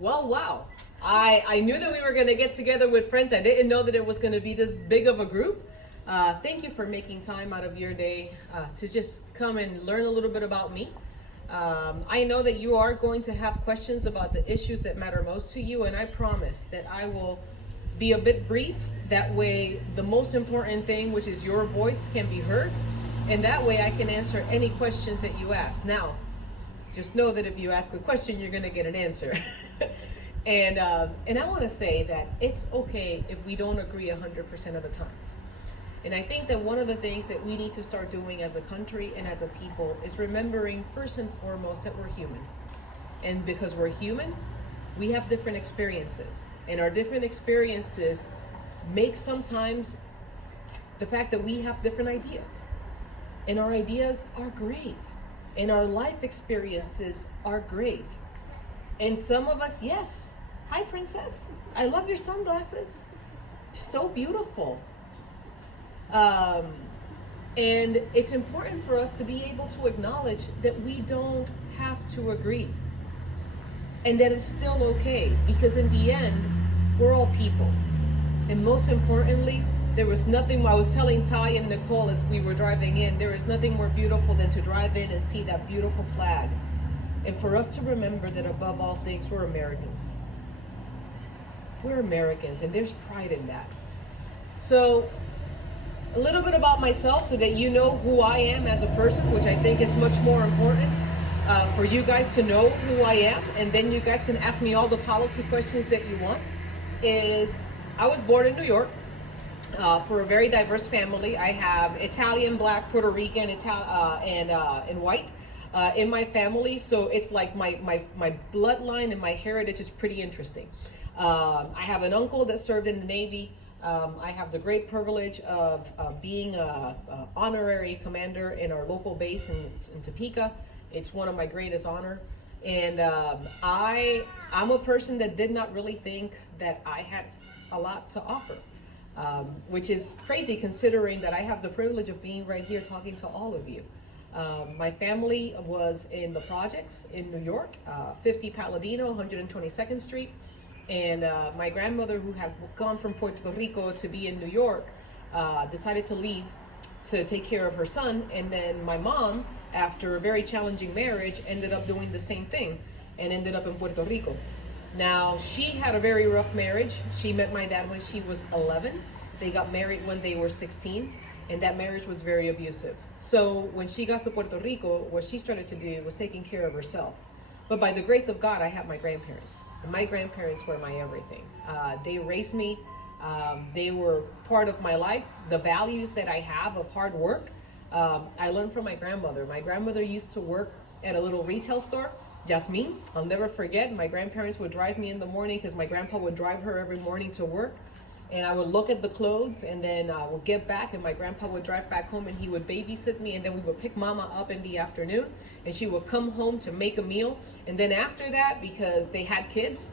Well, wow. I knew that we were going to get together with friends. I didn't know that it was going to be this big of a group. Thank you for making time out of your day to just come and learn a little bit about me. I know that you are going to have questions about the issues that matter most to you, and I promise that I will be a bit brief. That way, the most important thing, which is your voice, can be heard, and that way I can answer any questions that you ask. Now, just know that if you ask a question, you're going to get an answer. and I want to say that it's okay if we don't agree 100% of the time. And I think that one of the things that we need to start doing as a country and as a people is remembering first and foremost that we're human. And because we're human, we have different experiences. And our different experiences make sometimes the fact that we have different ideas. And our ideas are great. And our life experiences are great. And some of us, yes. Hi, princess. I love your sunglasses. So beautiful. And it's important for us to be able to acknowledge that we don't have to agree. And that it's still okay. Because in the end, we're all people. And most importantly, there was nothing, I was telling Ty and Nicole as we were driving in, there is nothing more beautiful than to drive in and see that beautiful flag. And for us to remember that above all things, we're Americans. We're Americans, and there's pride in that. So, a little bit about myself so that you know who I am as a person, which I think is much more important for you guys to know who I am. And then you guys can ask me all the policy questions that you want. I was born in New York. For a very diverse family. I have Italian, Black, Puerto Rican, and white in my family. So it's like my bloodline and my heritage is pretty interesting. I have an uncle that served in the Navy. I have the great privilege of being an honorary commander in our local base in Topeka. It's one of my greatest honor. And I'm a person that did not really think that I had a lot to offer. Which is crazy considering that I have the privilege of being right here talking to all of you. My family was in the projects in New York, 50 Paladino, 122nd Street. And my grandmother, who had gone from Puerto Rico to be in New York, decided to leave to take care of her son. And then my mom, after a very challenging marriage, ended up doing the same thing and ended up in Puerto Rico. Now, she had a very rough marriage. She met my dad when she was 11. They got married when they were 16, and that marriage was very abusive. So when she got to Puerto Rico, what she started to do was taking care of herself. But by the grace of God, I have my grandparents. And my grandparents were my everything. They raised me. They were part of my life. The values that I have of hard work, I learned from my grandmother. My grandmother used to work at a little retail store. Jasmine, I'll never forget, my grandparents would drive me in the morning because my grandpa would drive her every morning to work. And I would look at the clothes, and then I would get back, and my grandpa would drive back home, and he would babysit me, and then we would pick mama up in the afternoon, and she would come home to make a meal. And then after that, because they had kids,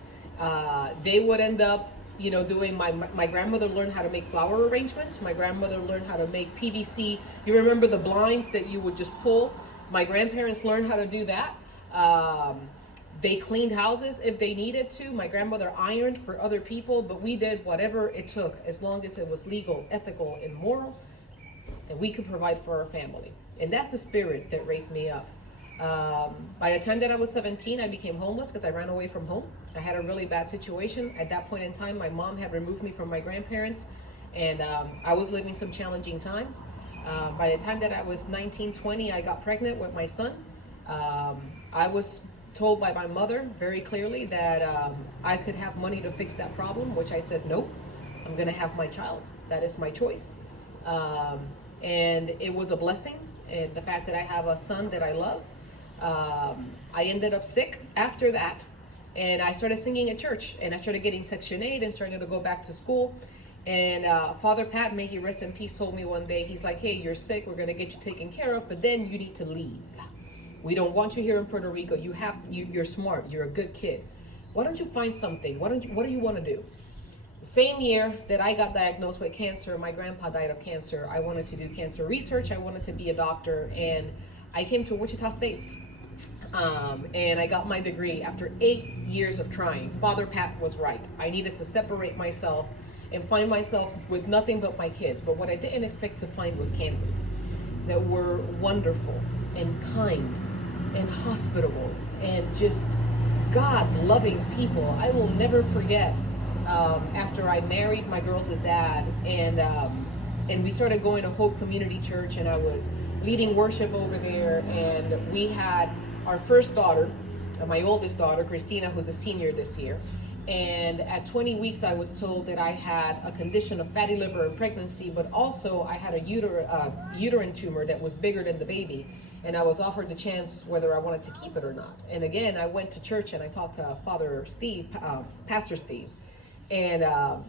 they would end up, doing, my grandmother learned how to make flower arrangements. My grandmother learned how to make PVC. You remember the blinds that you would just pull? My grandparents learned how to do that. They cleaned houses if they needed to. My grandmother ironed for other people, but we did whatever it took as long as it was legal, ethical, and moral, that we could provide for our family. And that's the spirit that raised me up. By the time that I was 17, I became homeless because I ran away from home. I had a really bad situation. At that point in time, my mom had removed me from my grandparents, and I was living some challenging times. By the time that I was 19, 20, I got pregnant with my son. I was told by my mother very clearly that I could have money to fix that problem, which I said, nope, I'm gonna have my child. That is my choice. And it was a blessing, and the fact that I have a son that I love. I ended up sick after that, and I started singing at church, and I started getting Section 8 and starting to go back to school. And Father Pat, may he rest in peace, told me one day, he's like, hey, you're sick, we're gonna get you taken care of, but then you need to leave. We don't want you here in Puerto Rico. You're smart. You're a good kid. Why don't you find something? What do you want to do? The same year that I got diagnosed with cancer, my grandpa died of cancer. I wanted to do cancer research. I wanted to be a doctor, and I came to Wichita State. And I got my degree after 8 years of trying. Father Pat was right. I needed to separate myself and find myself with nothing but my kids. But what I didn't expect to find was Kansans that were wonderful and kind and hospitable and just God-loving people. I will never forget after I married my girls' dad, and we started going to Hope Community Church, and I was leading worship over there, and we had our first daughter, my oldest daughter, Christina, who's a senior this year. And at 20 weeks, I was told that I had a condition of fatty liver and pregnancy, but also I had a uterine tumor that was bigger than the baby. And I was offered the chance whether I wanted to keep it or not. And again, I went to church and I talked to Pastor Steve. And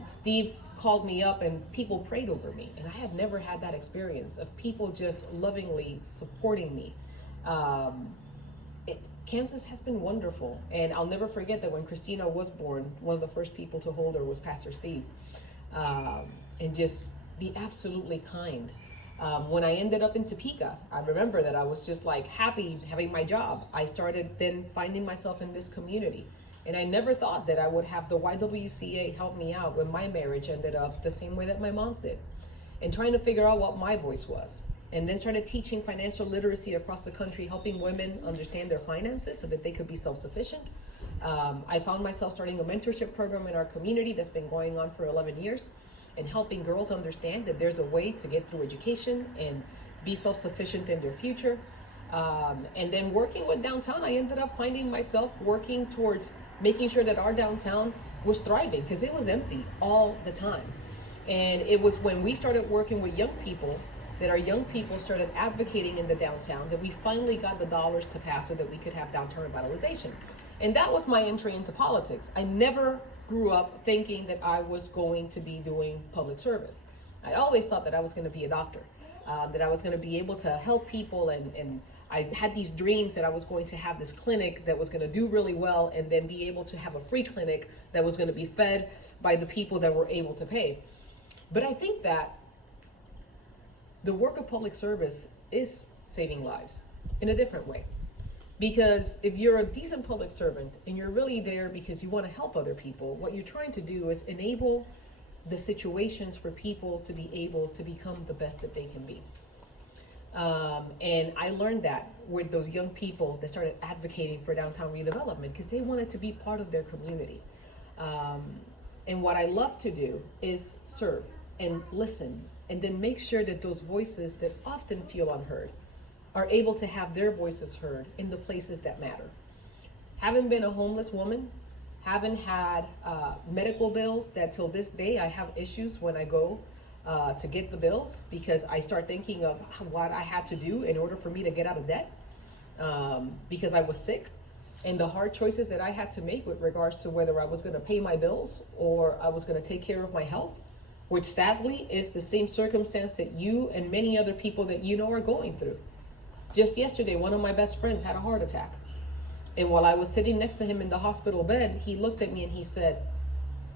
Steve called me up and people prayed over me. And I had never had that experience of people just lovingly supporting me. Kansas has been wonderful. And I'll never forget that when Christina was born, one of the first people to hold her was Pastor Steve. And just be absolutely kind. When I ended up in Topeka, I remember that I was just like happy having my job. I started then finding myself in this community. And I never thought that I would have the YWCA help me out when my marriage ended up the same way that my mom's did. And trying to figure out what my voice was. And then started teaching financial literacy across the country, helping women understand their finances so that they could be self-sufficient. I found myself starting a mentorship program in our community that's been going on for 11 years and helping girls understand that there's a way to get through education and be self-sufficient in their future. And then working with downtown, I ended up finding myself working towards making sure that our downtown was thriving because it was empty all the time. And it was when we started working with young people that our young people started advocating in the downtown that we finally got the dollars to pass so that we could have downtown revitalization. And that was my entry into politics. I never grew up thinking that I was going to be doing public service. I always thought that I was going to be a doctor, that I was going to be able to help people, and I had these dreams that I was going to have this clinic that was going to do really well and then be able to have a free clinic that was going to be fed by the people that were able to pay. But I think that the work of public service is saving lives in a different way. Because if you're a decent public servant and you're really there because you want to help other people, what you're trying to do is enable the situations for people to be able to become the best that they can be. And I learned that with those young people that started advocating for downtown redevelopment because they wanted to be part of their community. And what I love to do is serve and listen and then make sure that those voices that often feel unheard are able to have their voices heard in the places that matter. Having been a homeless woman, having had medical bills that till this day I have issues when I go to get the bills because I start thinking of what I had to do in order for me to get out of debt because I was sick, and the hard choices that I had to make with regards to whether I was going to pay my bills or I was going to take care of my health, which sadly is the same circumstance that you and many other people that you know are going through. Just yesterday, one of my best friends had a heart attack. And while I was sitting next to him in the hospital bed, he looked at me and he said,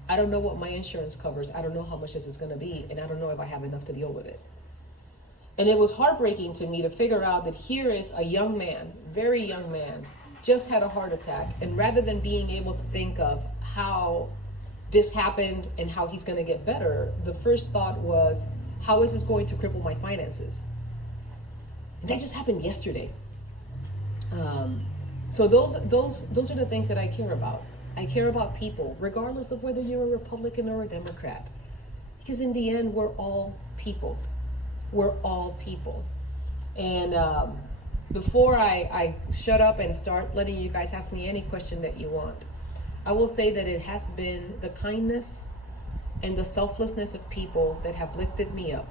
I don't know what my insurance covers. I don't know how much this is going to be. And I don't know if I have enough to deal with it. And it was heartbreaking to me to figure out that here is a young man, very young man, just had a heart attack. And rather than being able to think of how this happened and how he's going to get better, the first thought was, how is this going to cripple my finances? And that just happened yesterday. So those are the things that I care about. I care about people, regardless of whether you're a Republican or a Democrat. Because in the end, we're all people. We're all people. And before I shut up and start letting you guys ask me any question that you want, I will say that it has been the kindness and the selflessness of people that have lifted me up.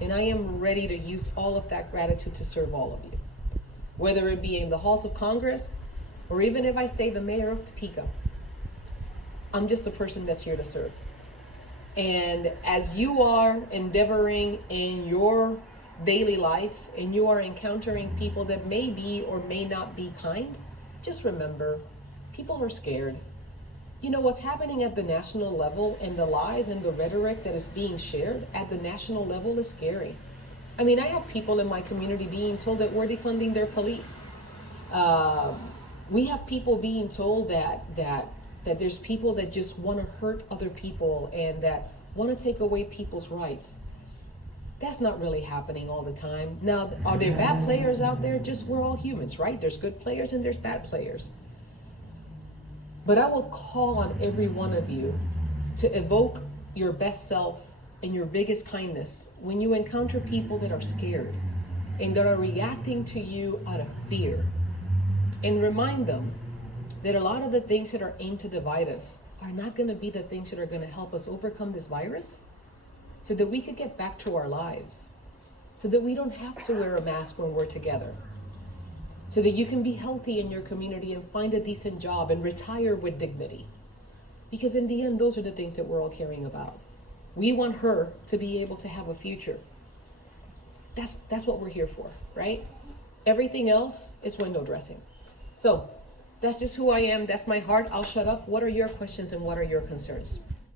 And I am ready to use all of that gratitude to serve all of you. Whether it be in the halls of Congress, or even if I stay the mayor of Topeka, I'm just a person that's here to serve. And as you are endeavoring in your daily life, and you are encountering people that may be or may not be kind, just remember, people are scared. You know, what's happening at the national level and the lies and the rhetoric that is being shared at the national level is scary. I mean, I have people in my community being told that we're defunding their police. We have people being told that there's people that just want to hurt other people and that want to take away people's rights. That's not really happening all the time. Now, are there bad players out there? Just, we're all humans, right? There's good players and there's bad players. But I will call on every one of you to evoke your best self and your biggest kindness when you encounter people that are scared and that are reacting to you out of fear. And remind them that a lot of the things that are aimed to divide us are not going to be the things that are going to help us overcome this virus, so that we could get back to our lives, so that we don't have to wear a mask when we're together, so that you can be healthy in your community and find a decent job and retire with dignity. Because in the end, those are the things that we're all caring about. We want her to be able to have a future. That's what we're here for, right? Everything else is window dressing. So that's just who I am. That's my heart. I'll shut up. What are your questions and what are your concerns?